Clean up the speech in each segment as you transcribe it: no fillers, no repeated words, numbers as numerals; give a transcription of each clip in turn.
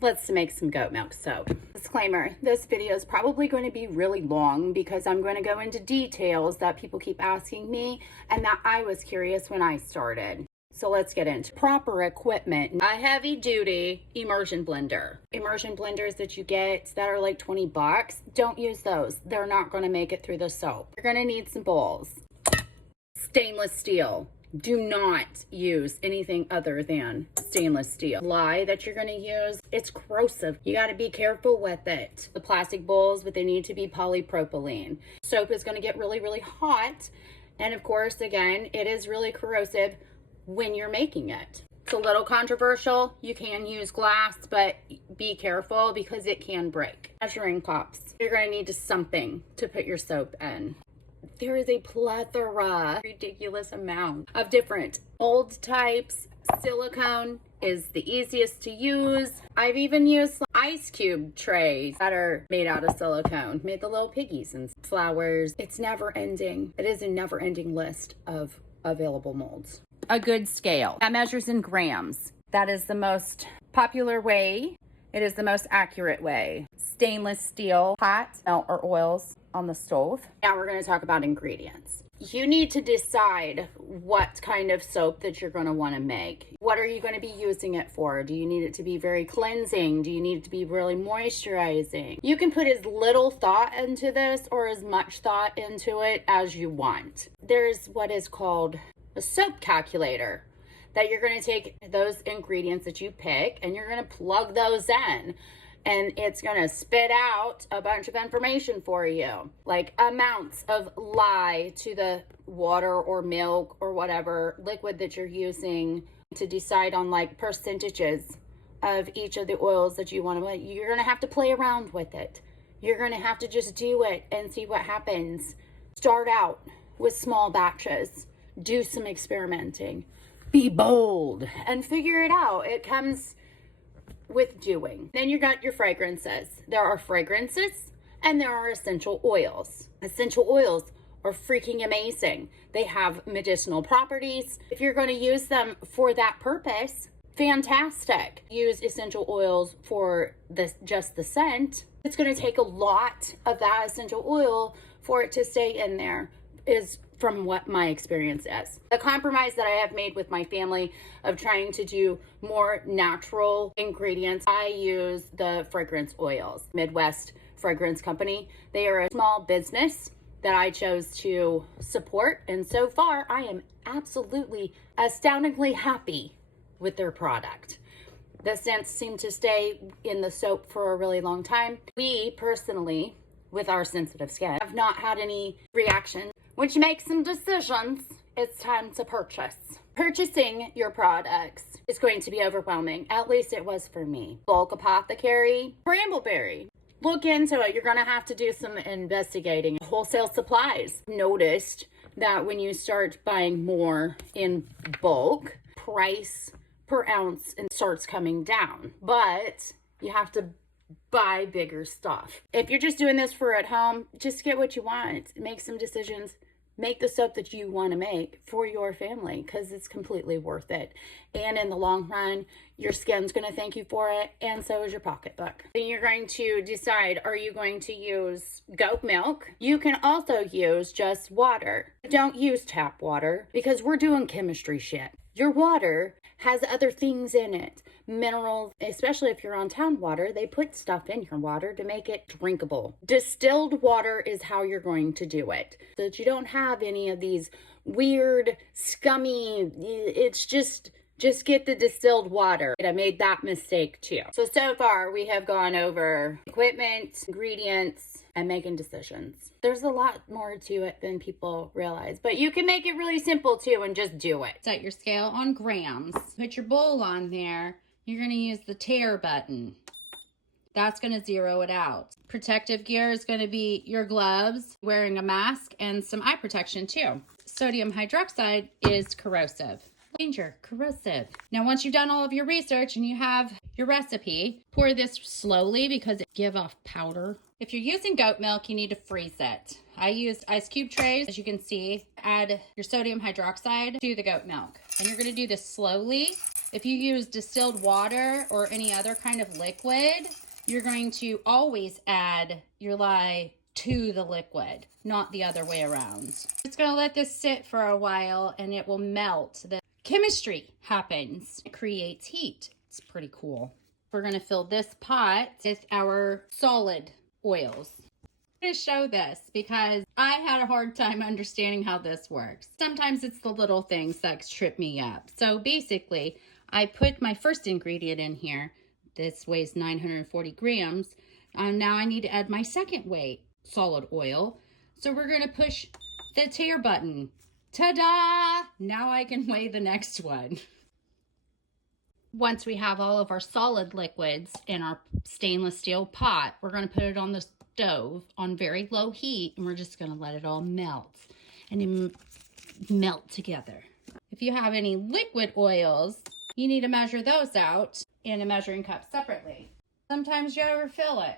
Let's make some goat milk soap. Disclaimer, this video is probably going to be really long because I'm going to go into details that people keep asking me and that I was curious when I started. So let's get into proper equipment. A heavy duty immersion blender. Immersion blenders that you get that are like 20 bucks, don't use those. They're not going to make it through the soap. You're going to need some bowls. Stainless steel. Do not use anything other than stainless steel. Lye that you're going to use, it's corrosive. You got to be careful with it. The plastic bowls, but they need to be polypropylene. Soap is going to get really, really hot. And of course, again, it is really corrosive when you're making it. It's a little controversial. You can use glass, but be careful because it can break. Measuring cups. You're going to need something to put your soap in. There is a plethora, ridiculous amount of different mold types. Silicone is the easiest to use. I've even used ice cube trays that are made out of silicone. Made the little piggies and flowers. It's never ending. It is a never ending list of available molds. A good scale that measures in grams. That is the most popular way. It is the most accurate way. Stainless steel pot, melt or oils on the stove. Now we're going to talk about ingredients. You need to decide what kind of soap that you're going to want to make. What are you going to be using it for? Do you need it to be very cleansing? Do you need it to be really moisturizing? You can put as little thought into this or as much thought into it as you want. There's what is called a soap calculator, that you're going to take those ingredients that you pick and you're going to plug those in. And it's going to spit out a bunch of information for you, like amounts of lye to the water or milk or whatever liquid that you're using, to decide on like percentages of each of the oils that you want to. You're going to have to play around with it. You're going to have to just do it and see what happens. Start out with small batches. Do some experimenting. Be bold and figure it out. It comes with doing. Then you got your fragrances. There are fragrances and there are essential oils. Essential oils are freaking amazing. They have medicinal properties. If you're going to use them for that purpose, fantastic. Use essential oils for just the scent. It's going to take a lot of that essential oil for it to stay in there, is from what my experience is. The compromise that I have made with my family of trying to do more natural ingredients, I use the fragrance oils. Midwest Fragrance Company. They are a small business that I chose to support, and so far I am absolutely astoundingly happy with their product. The scents seem to stay in the soap for a really long time. We personally, with our sensitive skin, have not had any reaction, which makes some decisions. It's time to purchase. Purchasing your products is going to be overwhelming. At least it was for me. Bulk Apothecary, Brambleberry. Look into it. You're going to have to do some investigating. Wholesale supplies. Noticed that when you start buying more in bulk, price per ounce starts coming down. But you have to buy bigger stuff. If you're just doing this for at home, just get what you want. Make some decisions. Make the soap that you want to make for your family, because it's completely worth it. And in the long run, your skin's going to thank you for it, and so is your pocketbook. Then you're going to decide, are you going to use goat milk? You can also use just water. Don't use tap water, because we're doing chemistry shit. Your water has other things in it. Minerals, especially if you're on town water, they put stuff in your water to make it drinkable. Distilled water is how you're going to do it, so that you don't have any of these weird, scummy, it's just get the distilled water. I made that mistake too. So far we have gone over equipment, ingredients, and making decisions. There's a lot more to it than people realize, but you can make it really simple too and just do it. Set your scale on grams. Put your bowl on there. You're going to use the tare button. That's going to zero it out. Protective gear is going to be your gloves, wearing a mask, and some eye protection too. Sodium hydroxide is corrosive. Danger, corrosive. Now, once you've done all of your research and you have your recipe, pour this slowly because it gives off powder. If you're using goat milk, you need to freeze it. I used ice cube trays. As you can see, add your sodium hydroxide to the goat milk. And you're going to do this slowly If you use distilled water or any other kind of liquid, you're going to always add your lye to the liquid, not the other way around. It's going to let this sit for a while and it will melt. The chemistry happens. It creates heat. It's pretty cool. We're going to fill this pot with our solid oils. I'm going to show this because I had a hard time understanding how this works. Sometimes it's the little things that trip me up. So basically, I put my first ingredient in here. This weighs 940 grams. Now I need to add my second weight, solid oil. So we're going to push the tare button. Ta-da! Now I can weigh the next one. Once we have all of our solid liquids in our stainless steel pot, we're going to put it on the stove on very low heat, and we're just going to let it all melt and melt together. If you have any liquid oils, you need to measure those out in a measuring cup separately. Sometimes you overfill it.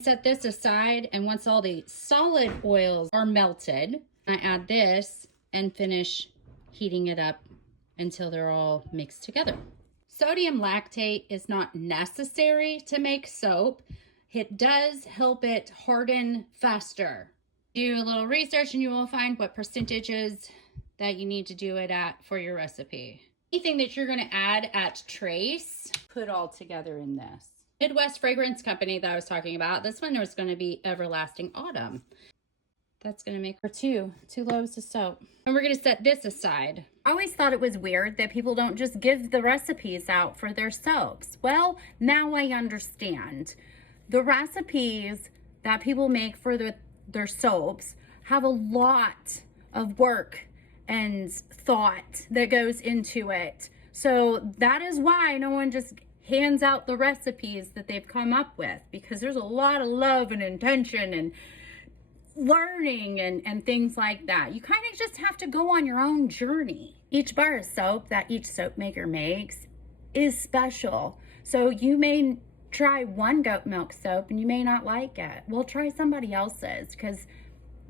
Set this aside, and once all the solid oils are melted, I add this and finish heating it up until they're all mixed together. Sodium lactate is not necessary to make soap. It does help it harden faster. Do a little research and you will find what percentages that you need to do it at for your recipe. Anything that you're going to add at trace, put all together in this. Midwest Fragrance Company that I was talking about, this one was going to be Everlasting Autumn. That's going to make for two loaves of soap. And we're going to set this aside. I always thought it was weird that people don't just give the recipes out for their soaps. Well, now I understand. The recipes that people make for their soaps have a lot of work and thought that goes into it. So that is why no one just hands out the recipes that they've come up with, because there's a lot of love and intention and learning and things like that. You kind of just have to go on your own journey. Each bar of soap that each soap maker makes is special. So you may try one goat milk soap and you may not like it. Well, try somebody else's because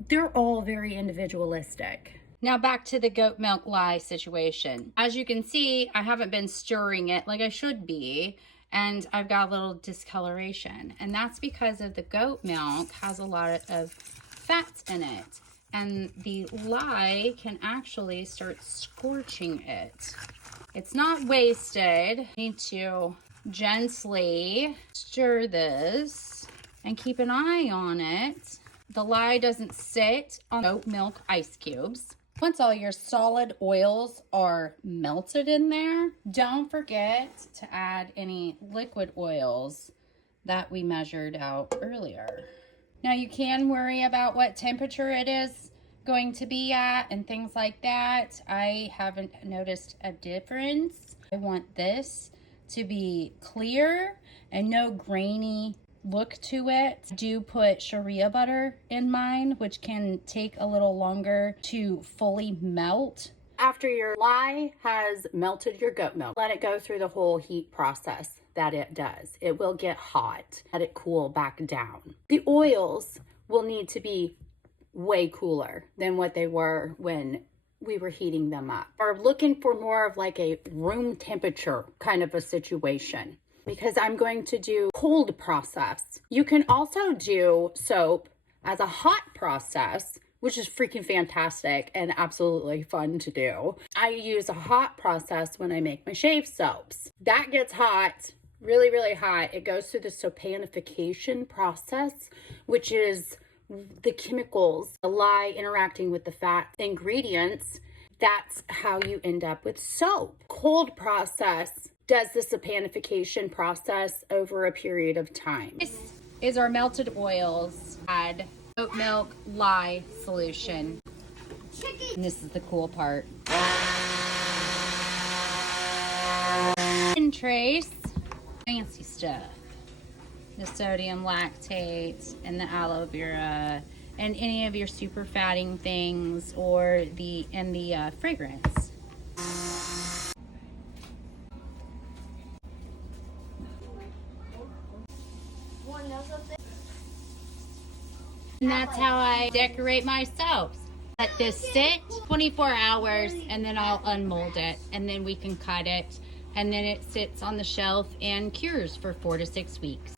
they're all very individualistic. Now back to the goat milk lye situation. As you can see, I haven't been stirring it like I should be, and I've got a little discoloration. And that's because of the goat milk has a lot of fats in it. And the lye can actually start scorching it. It's not wasted. You need to gently stir this and keep an eye on it. The lye doesn't sit on goat milk ice cubes. Once all your solid oils are melted in there, don't forget to add any liquid oils that we measured out earlier. Now you can worry about what temperature it is going to be at and things like that. I haven't noticed a difference. I want this to be clear and no grainy look to it. I do put Sharia butter in mine, which can take a little longer to fully melt. After your lye has melted your goat milk, let it go through the whole heat process that it does. It will get hot. Let it cool back down. The oils will need to be way cooler than what they were when we were heating them up. We're looking for more of like a room temperature kind of a situation, because I'm going to do cold process. You can also do soap as a hot process, which is freaking fantastic and absolutely fun to do. I use a hot process when I make my shave soaps. That gets hot, really, really hot. It goes through the sopanification process, which is the chemicals, the lye interacting with the fat ingredients. That's how you end up with soap. Cold process does the sopanification process over a period of time. This is our melted oils. Add oat milk lye solution. And this is the cool part. And trace fancy stuff. The sodium lactate and the aloe vera and any of your super fatting things or the fragrance. And that's how I decorate my soaps. Let this sit 24 hours and then I'll unmold it and then we can cut it. And then it sits on the shelf and cures for 4 to 6 weeks.